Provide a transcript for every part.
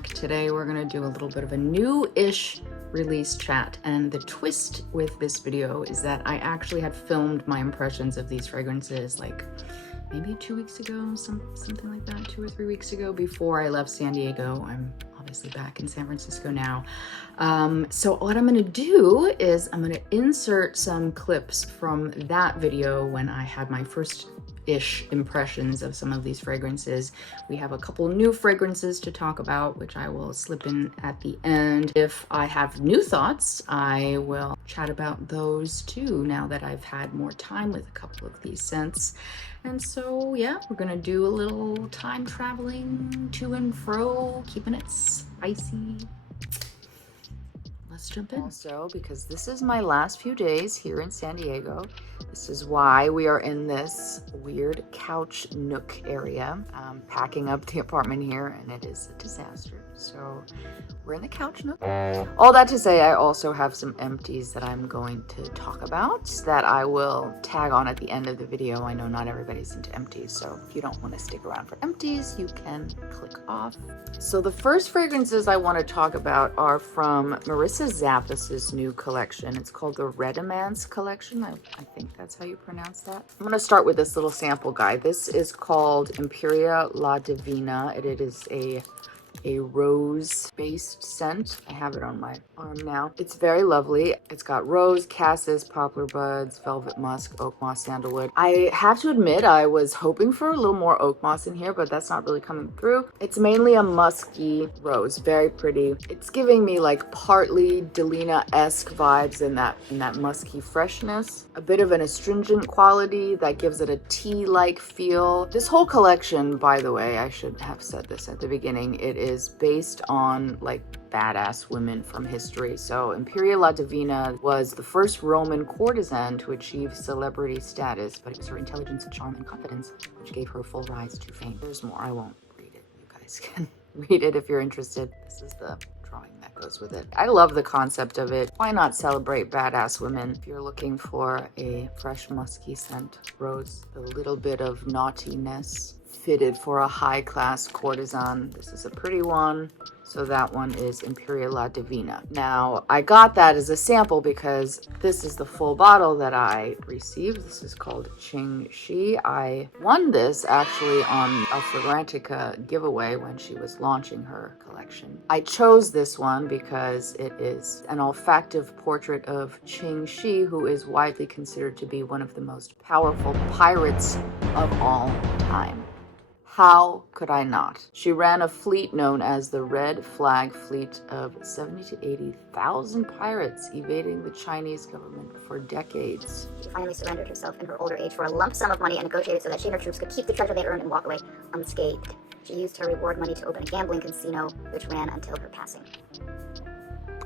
back. Today we're gonna do a little bit of a new-ish release chat, and the twist with this video is that I actually had filmed my impressions of these fragrances like maybe 2 weeks ago, something like that, 2 or 3 weeks ago, before I left San Diego. I'm obviously back in San Francisco now. So what I'm gonna do is I'm gonna insert some clips from that video when I had my first-ish impressions of some of these fragrances. We have a couple new fragrances to talk about, which I will slip in at the end. If I have new thoughts, I will chat about those too, now that I've had more time with a couple of these scents. And so, yeah, we're gonna do a little time traveling to and fro, keeping it spicy. Let's jump in. Also, because this is my last few days here in San Diego, this is why we are in this weird couch nook area. I'm packing up the apartment here and it is a disaster. So we're in the couch nook. All that to say, I also have some empties that I'm going to talk about that I will tag on at the end of the video. I know not everybody's into empties, so if you don't want to stick around for empties, you can click off. So the first fragrances I want to talk about are from Marissa Zappas' new collection. It's called the Redamance collection. I think that's how you pronounce that. I'm going to start with this little sample guide. This is called Imperia Divina. It is a rose-based scent. I have it on my arm now. It's very lovely. It's got rose, cassis, poplar buds, velvet musk, oak moss, sandalwood. I have to admit, I was hoping for a little more oak moss in here, but that's not really coming through. It's mainly a musky rose, very pretty. It's giving me like partly Divina-esque vibes in that musky freshness. A bit of an astringent quality that gives it a tea-like feel. This whole collection, by the way, I should have said this at the beginning, it is based on like badass women from history. So Imperia Divina was the first Roman courtesan to achieve celebrity status, but it was her intelligence, charm, and confidence which gave her full rise to fame. There's more. I won't read it. You guys can read it if you're interested. This is the drawing that goes with it. I love the concept of it. Why not celebrate badass women? If you're looking for a fresh musky scent, rose, a little bit of naughtiness, fitted for a high-class courtesan. This is a pretty one. So that one is Imperia Divina. Now, I got that as a sample because this is the full bottle that I received. This is called Ching, Shih. I won this actually on a Fragrantica giveaway when she was launching her collection. I chose this one because it is an olfactive portrait of Ching, Shih, who is widely considered to be one of the most powerful pirates of all time. How could I not? She ran a fleet known as the Red Flag Fleet of 70,000 to 80,000 pirates, evading the Chinese government for decades. She finally surrendered herself in her older age for a lump sum of money and negotiated so that she and her troops could keep the treasure they earned and walk away unscathed. She used her reward money to open a gambling casino, which ran until her passing.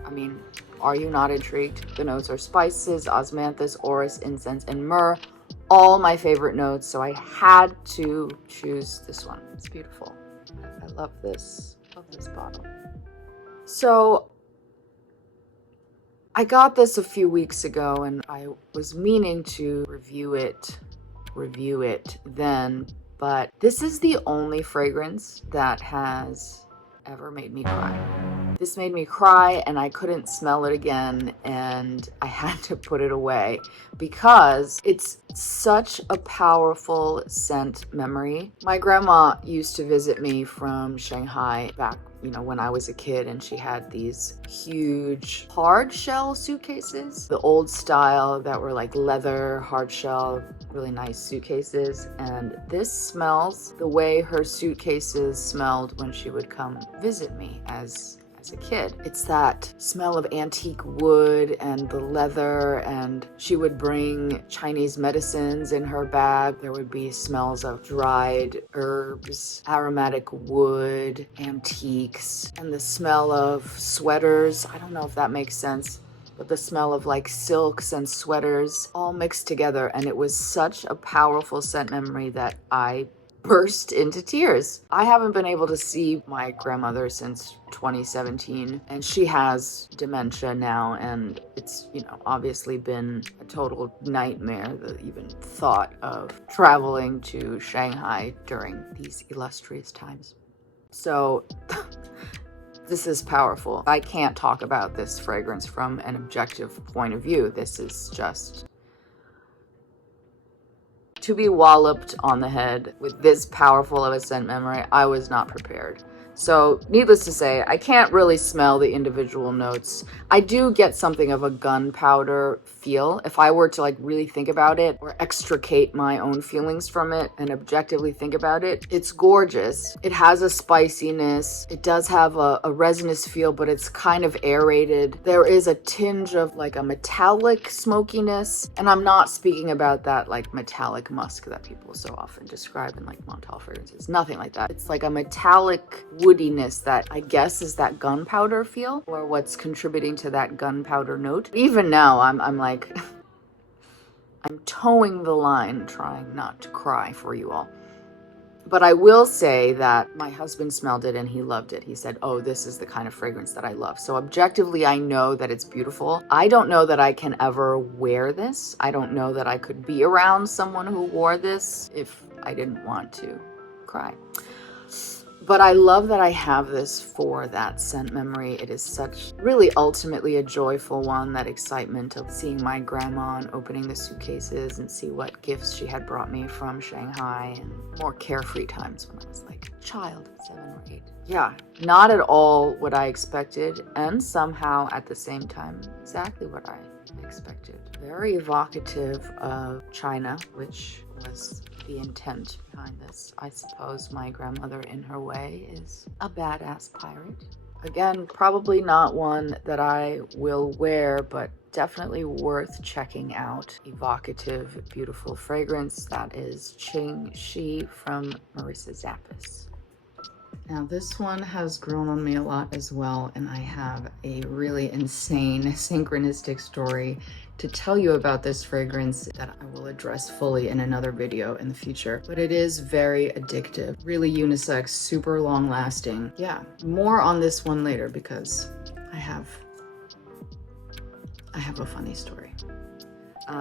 I mean, are you not intrigued? The notes are spices, osmanthus, orris, incense, and myrrh. All my favorite notes, so I had to choose this one. It's beautiful. I love this bottle. So I got this a few weeks ago and I was meaning to review it then, but this is the only fragrance that has ever made me cry. This made me cry and I couldn't smell it again and I had to put it away because it's such a powerful scent memory. My grandma used to visit me from Shanghai back, when I was a kid, and she had these huge hard shell suitcases, the old style that were like leather, hard shell, really nice suitcases. And this smells the way her suitcases smelled when she would come visit me as a kid. It's that smell of antique wood and the leather, and she would bring Chinese medicines in her bag. There would be smells of dried herbs, aromatic wood, antiques, and the smell of sweaters. I don't know if that makes sense, but the smell of like silks and sweaters all mixed together. And it was such a powerful scent memory that I burst into tears. I haven't been able to see my grandmother since 2017, and she has dementia now, and it's, obviously been a total nightmare, the even thought of traveling to Shanghai during these illustrious times. So This is powerful. I can't talk about this fragrance from an objective point of view. This is just to be walloped on the head with this powerful of a scent memory. I was not prepared. So needless to say, I can't really smell the individual notes. I do get something of a gunpowder feel. If I were to like really think about it or extricate my own feelings from it and objectively think about it, it's gorgeous. It has a spiciness. It does have a resinous feel, but it's kind of aerated. There is a tinge of like a metallic smokiness. And I'm not speaking about that like metallic musk that people so often describe in like Montal fragrances. Nothing like that. It's like a metallic woodiness that I guess is that gunpowder feel, or what's contributing to that gunpowder note. Even now, I'm like, I'm towing the line, trying not to cry for you all. But I will say that my husband smelled it and he loved it. He said, oh, this is the kind of fragrance that I love. So objectively, I know that it's beautiful. I don't know that I can ever wear this. I don't know that I could be around someone who wore this if I didn't want to cry. But I love that I have this for that scent memory. It is such really ultimately a joyful one, that excitement of seeing my grandma and opening the suitcases and see what gifts she had brought me from Shanghai, and more carefree times when I was like a child, 7 or 8. Yeah, not at all what I expected, and somehow at the same time, exactly what I expected. Very evocative of China, which was the intent behind this. I suppose my grandmother in her way is a badass pirate. Again, probably not one that I will wear, but definitely worth checking out. Evocative, beautiful fragrance. That is Ching, Shih from Marissa Zappas. Now this one has grown on me a lot as well, and I have a really insane synchronistic story to tell you about this fragrance that I will address fully in another video in the future. But it is very addictive, really unisex, super long lasting. Yeah, more on this one later because I have a funny story.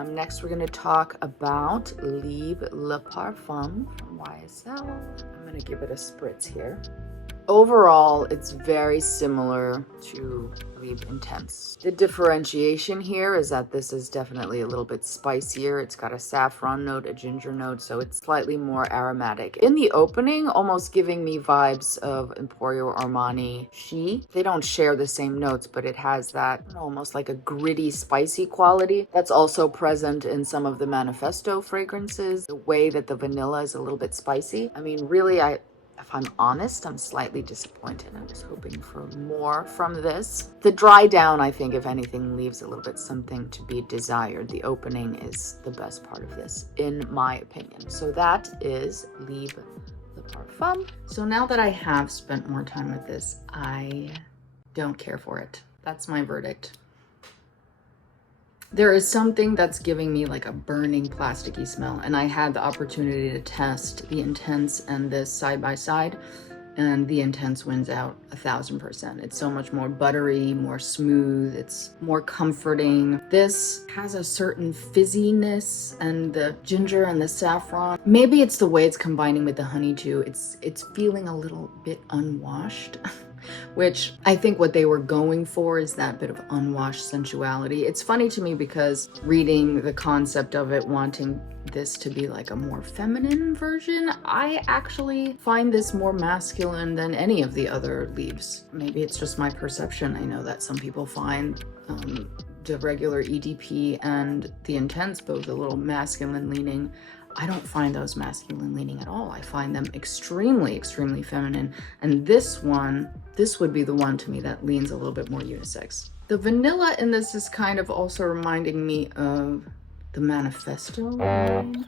Next, we're going to talk about Libre Le Parfum from YSL. I'm going to give it a spritz here. Overall, it's very similar to Libre Intense. The differentiation here is that this is definitely a little bit spicier. It's got a saffron note, a ginger note, so it's slightly more aromatic. In the opening, almost giving me vibes of Emporio Armani Shih. They don't share the same notes, but it has that almost like a gritty, spicy quality that's also present in some of the Manifesto fragrances. The way that the vanilla is a little bit spicy. I mean, really, if I'm honest, I'm slightly disappointed. I was hoping for more from this. The dry down, I think, if anything, leaves a little bit something to be desired. The opening is the best part of this, in my opinion. So that is Libre Le Parfum. So now that I have spent more time with this, I don't care for it. That's my verdict. There is something that's giving me like a burning plasticky smell, and I had the opportunity to test the Intense and this side by side, and the Intense wins out 1000%. It's so much more buttery, more smooth, it's more comforting. This has a certain fizziness, and the ginger and the saffron. Maybe it's the way it's combining with the honey too. It's feeling a little bit unwashed. Which I think what they were going for is that bit of unwashed sensuality. It's funny to me because reading the concept of it wanting this to be like a more feminine version, I actually find this more masculine than any of the other Libres. Maybe it's just my perception. I know that some people find the regular EDP and the Intense both a little masculine leaning. I don't find those masculine leaning at all. I find them extremely, extremely feminine. And this one, this would be the one to me that leans a little bit more unisex. The vanilla in this is kind of also reminding me of the Manifesto line.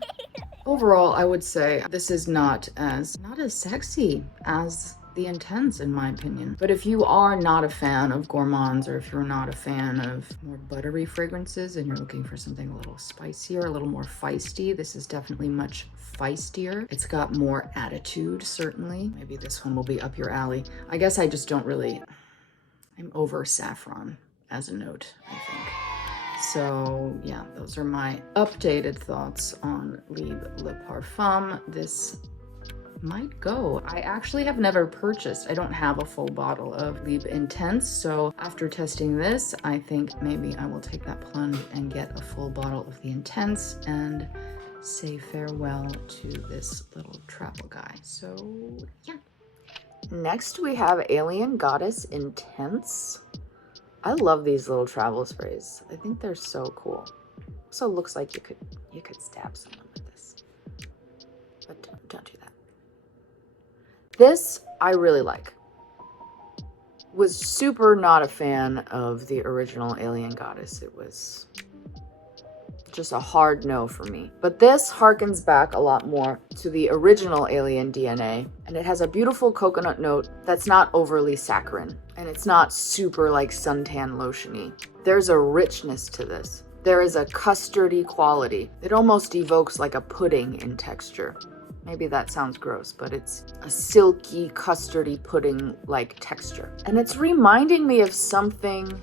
Overall, I would say this is not as sexy as the Intense, in my opinion. But if you are not a fan of gourmands, or if you're not a fan of more buttery fragrances and you're looking for something a little spicier, a little more feisty, this is definitely much feistier. It's got more attitude, certainly. Maybe this one will be up your alley. I guess I just don't really, I'm over saffron as a note, I think. So yeah, those are my updated thoughts on Libre Le Parfum. This might go. I actually have never purchased, I don't have a full bottle of Libre Intense, so after testing this, I think maybe I will take that plunge and get a full bottle of the Intense and say farewell to this little travel guy. So yeah. Next we have Alien Goddess Intense. I love these little travel sprays. I think they're so cool. Also looks like you could stab someone with this, but don't do that. This I really like. Was super not a fan of the original Alien Goddess. It was just a hard no for me. But this harkens back a lot more to the original Alien DNA, and it has a beautiful coconut note that's not overly saccharine, and it's not super like suntan lotiony. There's a richness to this. There is a custardy quality. It almost evokes like a pudding in texture. Maybe that sounds gross, but it's a silky, custardy pudding-like texture. And it's reminding me of something.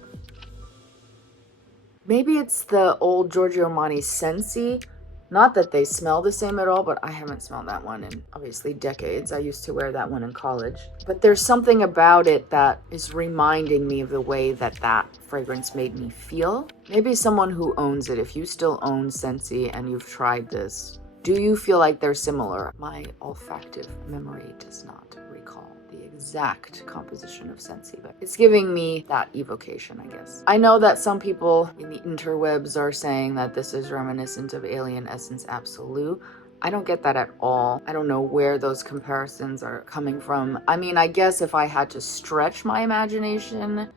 Maybe it's the old Giorgio Armani Scentsy. Not that they smell the same at all, but I haven't smelled that one in obviously decades. I used to wear that one in college. But there's something about it that is reminding me of the way that that fragrance made me feel. Maybe someone who owns it, if you still own Scentsy and you've tried this, do you feel like they're similar? My olfactive memory does not recall the exact composition of Scentsy, but it's giving me that evocation, I guess. I know that some people in the interwebs are saying that this is reminiscent of Alien Essence Absolute. I don't get that at all. I don't know where those comparisons are coming from. I mean, I guess if I had to stretch my imagination,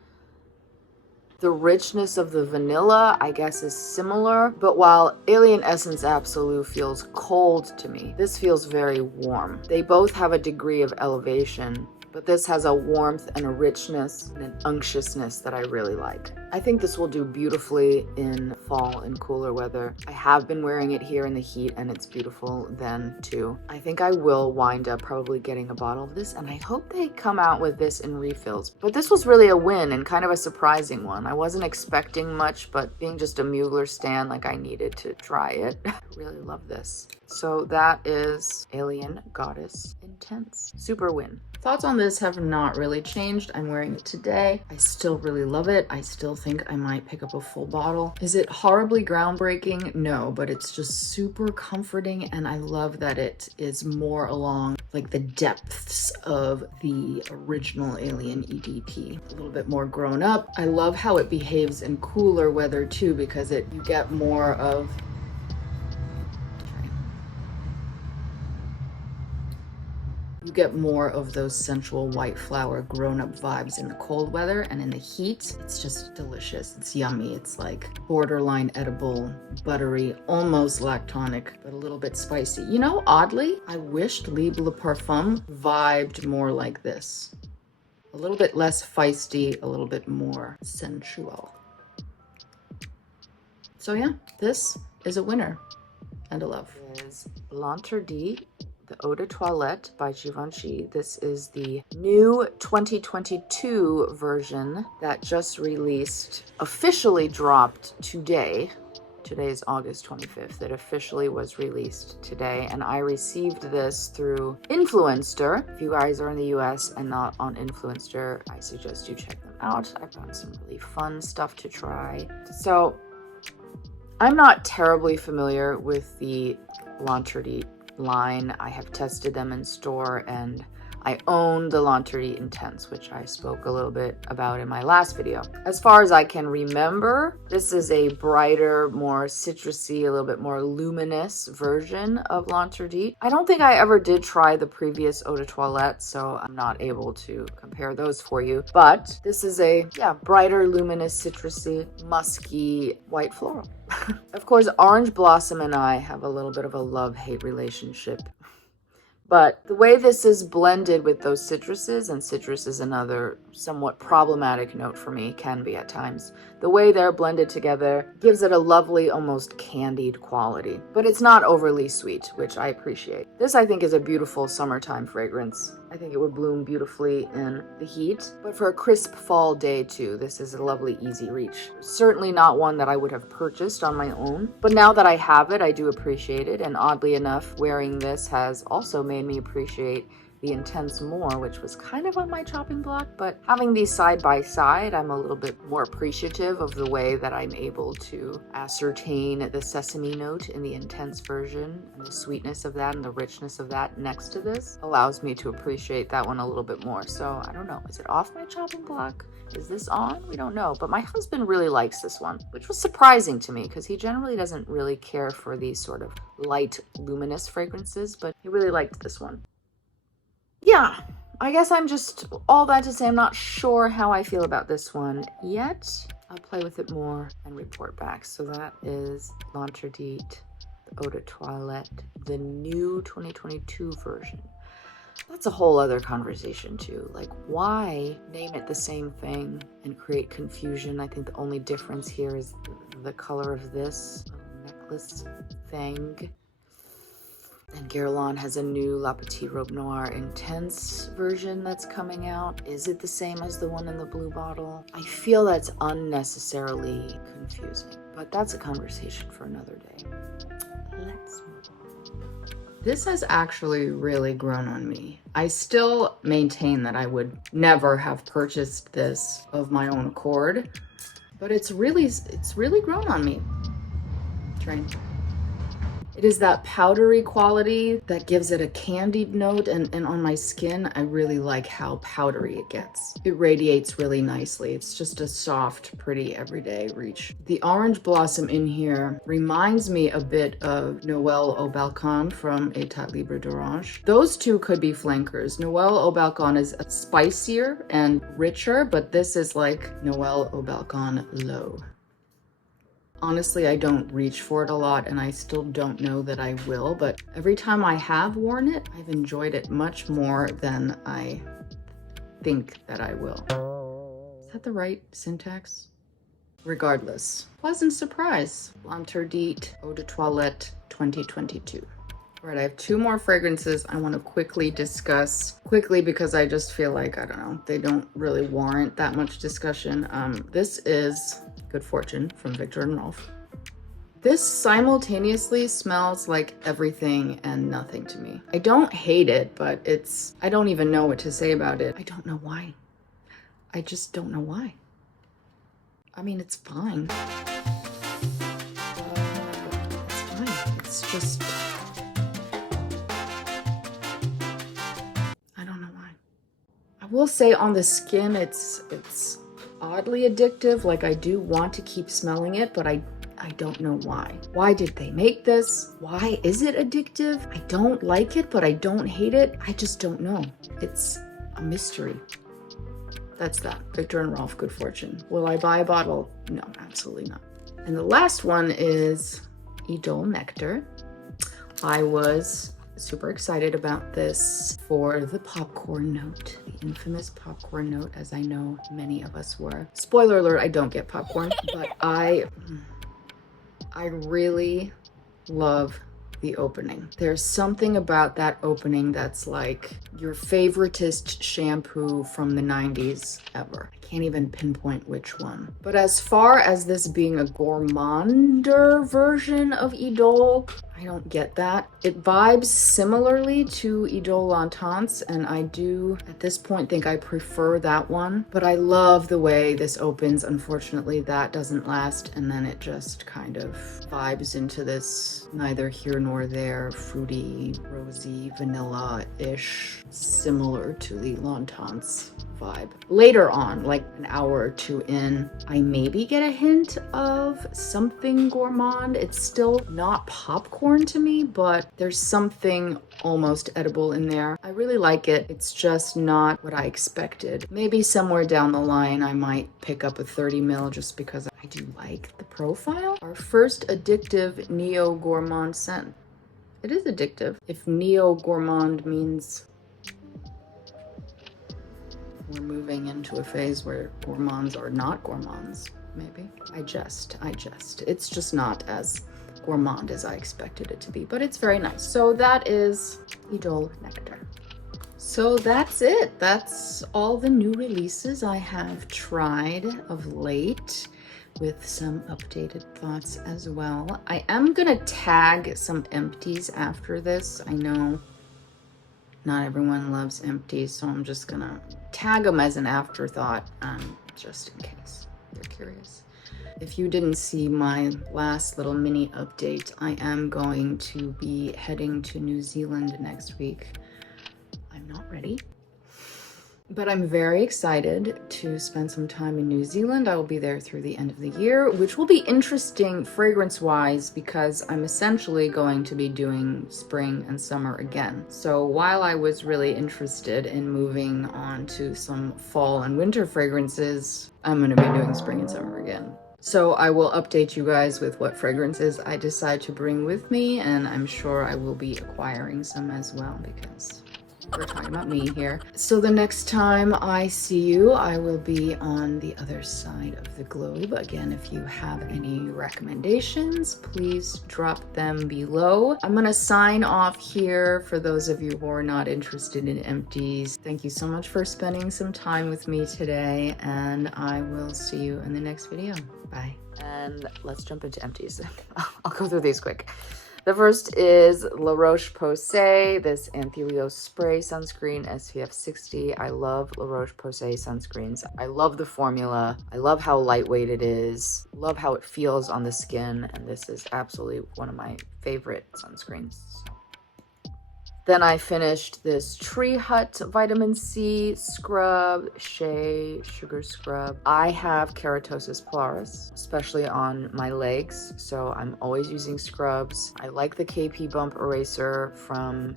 the richness of the vanilla, I guess, is similar, but while Alien Essence Absolute feels cold to me, this feels very warm. They both have a degree of elevation, but this has a warmth and a richness and an unctuousness that I really like. I think this will do beautifully in fall and cooler weather. I have been wearing it here in the heat and it's beautiful then too. I think I will wind up probably getting a bottle of this, and I hope they come out with this in refills. But this was really a win and kind of a surprising one. I wasn't expecting much, but being just a Mugler stan, like, I needed to try it. I really love this. So that is Alien Goddess Intense. Super win. Thoughts on this have not really changed. I'm wearing it today. I still really love it. I still think I might pick up a full bottle. Is it horribly groundbreaking? No, but it's just super comforting, and I love that it is more along like the depths of the original Alien EDT. A little bit more grown up. I love how it behaves in cooler weather too, because you get more of those sensual white flower grown-up vibes in the cold weather, and in the heat, it's just delicious. It's yummy. It's like borderline edible, buttery, almost lactonic, but a little bit spicy. You know, oddly, I wished Libre Le Parfum vibed more like this. A little bit less feisty, a little bit more sensual. So yeah, this is a winner and a love. Is L'interdit, the Eau de Toilette by Givenchy. This is the new 2022 version that just released, officially dropped today. Today is August 25th. It officially was released today, and I received this through Influenster. If you guys are in the US and not on Influenster, I suggest you check them out. I've got some really fun stuff to try. So I'm not terribly familiar with the L'interdit line. I have tested them in store, and I own the L'interdit Intense, which I spoke a little bit about in my last video. As far as I can remember, this is a brighter, more citrusy, a little bit more luminous version of L'interdit. I don't think I ever did try the previous Eau de Toilette, so I'm not able to compare those for you. But this is a, brighter, luminous, citrusy, musky, white floral. Of course, Orange Blossom and I have a little bit of a love-hate relationship. But the way this is blended with those citruses, and citrus is another somewhat problematic note for me, can be at times. The way they're blended together gives it a lovely, almost candied quality. But it's not overly sweet, which I appreciate. This, I think, is a beautiful summertime fragrance. I think it would bloom beautifully in the heat. But for a crisp fall day too, this is a lovely easy reach. Certainly not one that I would have purchased on my own. But now that I have it, I do appreciate it. And oddly enough, wearing this has also made me appreciate the Intense more, which was kind of on my chopping block, but having these side by side, I'm a little bit more appreciative of the way that I'm able to ascertain the sesame note in the Intense version, and the sweetness of that and the richness of that next to this allows me to appreciate that one a little bit more. So I don't know, is it off my chopping block? Is this on? We don't know, but my husband really likes this one, which was surprising to me because he generally doesn't really care for these sort of light, luminous fragrances, but he really liked this one. Yeah, I guess I'm just, all that to say, I'm not sure how I feel about this one yet. I'll play with it more and report back. So that is L'interdit, the Eau de Toilette, the new 2022 version. That's a whole other conversation too. Like, why name it the same thing and create confusion? I think the only difference here is the color of this little necklace thing. And Guerlain has a new La Petite Robe Noire Intense version that's coming out. Is it the same as the one in the blue bottle? I feel that's unnecessarily confusing, but that's a conversation for another day. Let's move on. This has actually really grown on me. I still maintain that I would never have purchased this of my own accord, but it's really grown on me. Train. It is that powdery quality that gives it a candied note, and on my skin, I really like how powdery it gets. It radiates really nicely. It's just a soft, pretty everyday reach. The orange blossom in here reminds me a bit of Noël au Balcon from Idole Libre d'Orange. Those two could be flankers. Noël au Balcon is spicier and richer, but this is like Noël au Balcon low. Honestly, I don't reach for it a lot, and I still don't know that I will, but every time I have worn it, I've enjoyed it much more than I think that I will. Is that the right syntax? Regardless, pleasant surprise. L'interdit Eau de Toilette 2022. All right, I have two more fragrances I want to quickly discuss. Quickly because I just feel like, I don't know, they don't really warrant that much discussion. This is Good Fortune from Viktor and Rolf. This simultaneously smells like everything and nothing to me. I don't hate it, but I don't even know what to say about it. I don't know why. I just don't know why. I mean, it's fine. It's fine. It's just, I don't know why. I will say on the skin, it's oddly addictive. Like, I do want to keep smelling it, but I don't know why. Why did they make this? Why is it addictive? I don't like it, but I don't hate it. I just don't know. It's a mystery. That's that. Viktor and Rolf, Good Fortune. Will I buy a bottle? No, absolutely not. And the last one is Idole Nectar. I was super excited about this for the popcorn note, the infamous popcorn note, as I know many of us were. Spoiler alert, I don't get popcorn, but I really love the opening. There's something about that opening that's like your favoritist shampoo from the 90s ever. I can't even pinpoint which one. But as far as this being a gourmander version of Idole, I don't get that. It vibes similarly to Idole L'Intense, and I do at this point think I prefer that one. But I love the way this opens. Unfortunately, that doesn't last, and then it just kind of vibes into this neither here nor there, fruity, rosy, vanilla-ish, similar to the L'Intense vibe. Later on, like an hour or two in, I maybe get a hint of something gourmand. It's still not popcorn to me, but there's something almost edible in there. I really like it. It's just not what I expected. Maybe somewhere down the line I might pick up a 30 ml just because I do like the profile. Our first addictive neo-gourmand scent. It is addictive. If neo-gourmand means we're moving into a phase where gourmands are not gourmands, maybe. I jest. It's just not as gourmand as I expected it to be, but it's very nice. So that is Idole Nectar. So that's it. That's all the new releases I have tried of late, with some updated thoughts as well. I am gonna tag some empties after this. I know not everyone loves empties, so I'm just gonna tag them as an afterthought, just in case you're curious. If you didn't see my last little mini update, I am going to be heading to New Zealand next week. I'm not ready, but I'm very excited to spend some time in New Zealand. I will be there through the end of the year, which will be interesting fragrance-wise because I'm essentially going to be doing spring and summer again. So while I was really interested in moving on to some fall and winter fragrances, I'm going to be doing spring and summer again. So I will update you guys with what fragrances I decide to bring with me, and I'm sure I will be acquiring some as well because we're talking about me here. So the next time I see you, I will be on the other side of the globe. Again, if you have any recommendations, please drop them below. I'm gonna sign off here for those of you who are not interested in empties. Thank you so much for spending some time with me today, and I will see you in the next video. Bye. And let's jump into empties. I'll go through these quick. The first is La Roche-Posay, this Anthelio Spray Sunscreen, SPF 60. I love La Roche-Posay sunscreens. I love the formula. I love how lightweight it is. Love how it feels on the skin. And this is absolutely one of my favorite sunscreens. Then I finished this Tree Hut Vitamin C Scrub, Shea Sugar Scrub. I have keratosis pilaris, especially on my legs, so I'm always using scrubs. I like the KP Bump Eraser from,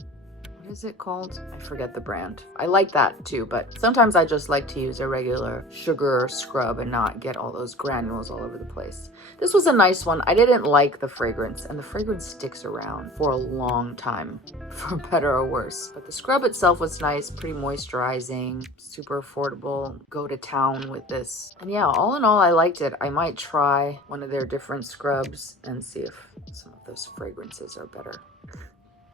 what is it called? I forget the brand. I like that too, but sometimes I just like to use a regular sugar scrub and not get all those granules all over the place. This was a nice one. I didn't like the fragrance, and the fragrance sticks around for a long time, for better or worse. But the scrub itself was nice, pretty moisturizing, super affordable. Go to town with this. And yeah, all in all, I liked it. I might try one of their different scrubs and see if some of those fragrances are better.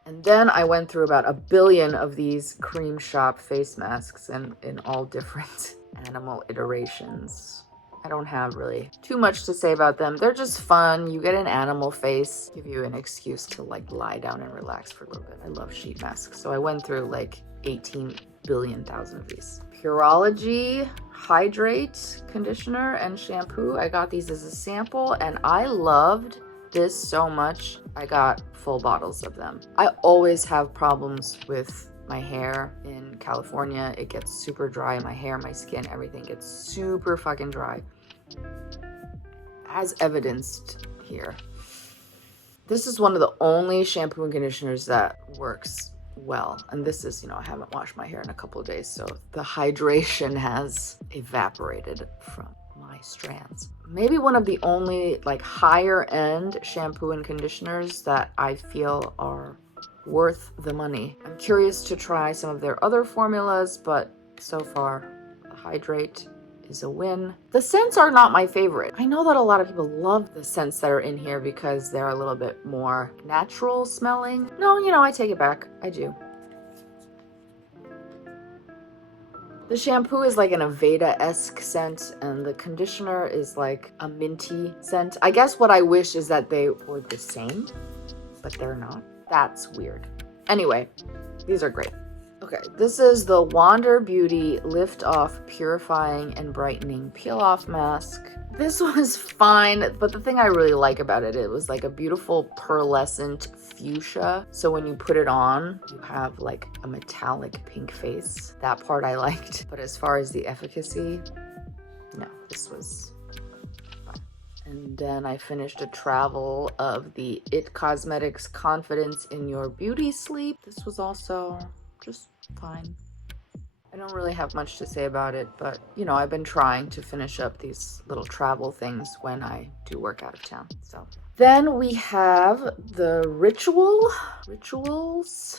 And then I went through about 1 billion of these Cream Shop face masks and in all different animal iterations. I don't have really too much to say about them. They're just fun. You get an animal face, give you an excuse to like lie down and relax for a little bit. I love sheet masks. So I went through like 18 billion thousand of these. Pureology Hydrate Conditioner and Shampoo. I got these as a sample and I loved this so much. I got full bottles of them. I always have problems with my hair in California. It gets super dry. My hair, my skin, everything gets super fucking dry, as evidenced here. This is one of the only shampoo and conditioners that works well. And this is, you know, I haven't washed my hair in a couple of days, so the hydration has evaporated from my strands. Maybe one of the only like higher end shampoo and conditioners that I feel are worth the money. I'm curious to try some of their other formulas, but so far the Hydrate is a win. The scents are not my favorite. I know that a lot of people love the scents that are in here because they're a little bit more natural smelling. No, you know, I take it back. I do. The shampoo is like an Aveda-esque scent, and the conditioner is like a minty scent. I guess what I wish is that they were the same, but they're not. That's weird. Anyway, these are great. Okay, this is the Wander Beauty Lift Off Purifying and Brightening Peel Off Mask. This was fine, but the thing I really like about it, it was like a beautiful pearlescent fuchsia. So when you put it on, you have like a metallic pink face. That part I liked. But as far as the efficacy, no, this was fine. And then I finished a travel of the IT Cosmetics Confidence in Your Beauty Sleep. This was also just fine. I don't really have much to say about it, but you know, I've been trying to finish up these little travel things when I do work out of town. So Then we have the Rituals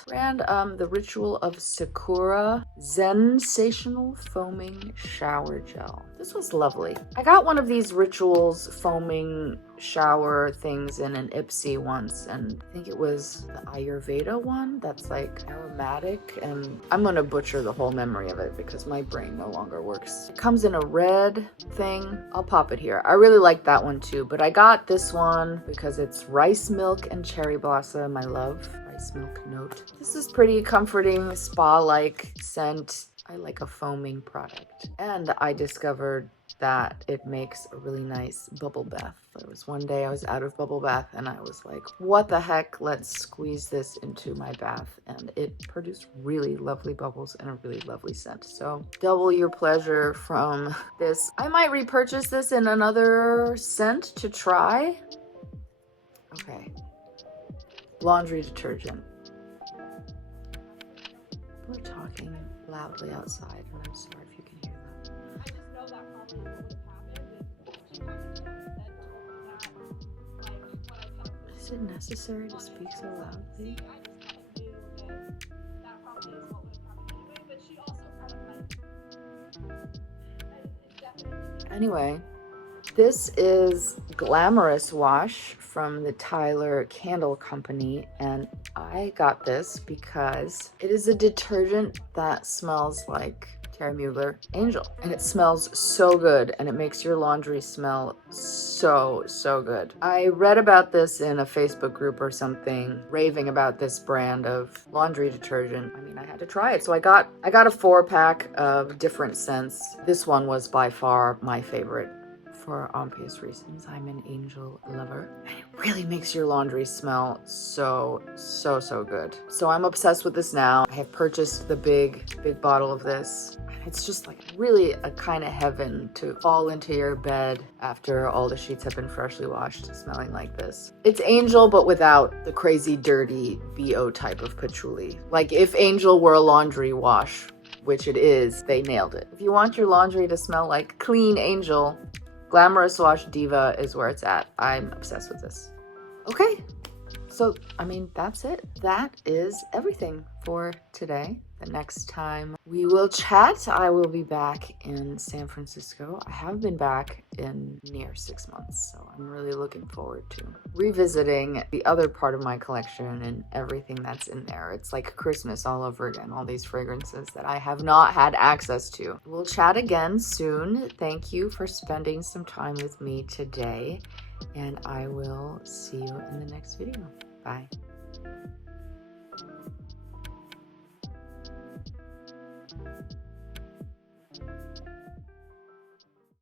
brand, the Ritual of Sakura Sensational Foaming Shower Gel. This was lovely. I got one of these Rituals foaming shower things in an Ipsy once, and I think it was the Ayurveda one that's like aromatic, and I'm gonna butcher the whole memory of it because my brain no longer works. It comes in a red thing. I'll pop it here. I really like that one too, but I got this one because it's rice milk and cherry blossom. I love rice milk note. This is pretty comforting, spa-like scent. I like a foaming product. And I discovered that it makes a really nice bubble bath. There was one day I was out of bubble bath and I was like, what the heck? Let's squeeze this into my bath. And it produced really lovely bubbles and a really lovely scent. So double your pleasure from this. I might repurchase this in another scent to try. Okay. Laundry detergent. People are talking loudly outside, and I'm sorry if you can hear that. I just know that probably would have happened if she hadn't said to me that, like, what I kept. Is it necessary to speak so loudly? I just kind of knew that probably is what would have happened anyway, but she also kind of like, it's definitely. Anyway, this is Glamorous Wash from the Tyler Candle Company, and I got this because it is a detergent that smells like Terry Mugler Angel, and it smells so good, and it makes your laundry smell so good. I read about this in a Facebook group or something, raving about this brand of laundry detergent. I mean, I had to try it, so I got a 4-pack of different scents. This one was by far my favorite. For obvious reasons, I'm an angel lover. And it really makes your laundry smell so good. So I'm obsessed with this now. I have purchased the big bottle of this. It's just like really a kind of heaven to fall into your bed after all the sheets have been freshly washed, smelling like this. It's Angel, but without the crazy dirty BO type of patchouli. Like if Angel were a laundry wash, which it is, they nailed it. If you want your laundry to smell like clean Angel, Glamorous Wash Diva is where it's at. I'm obsessed with this. Okay, so I mean, that's it. That is everything for today. The next time we will chat, I will be back in San Francisco. I have been back in near 6 months, so I'm really looking forward to revisiting the other part of my collection and everything that's in there. It's like Christmas all over again, all these fragrances that I have not had access to. We'll chat again soon. Thank you for spending some time with me today, and I will see you in the next video. Bye.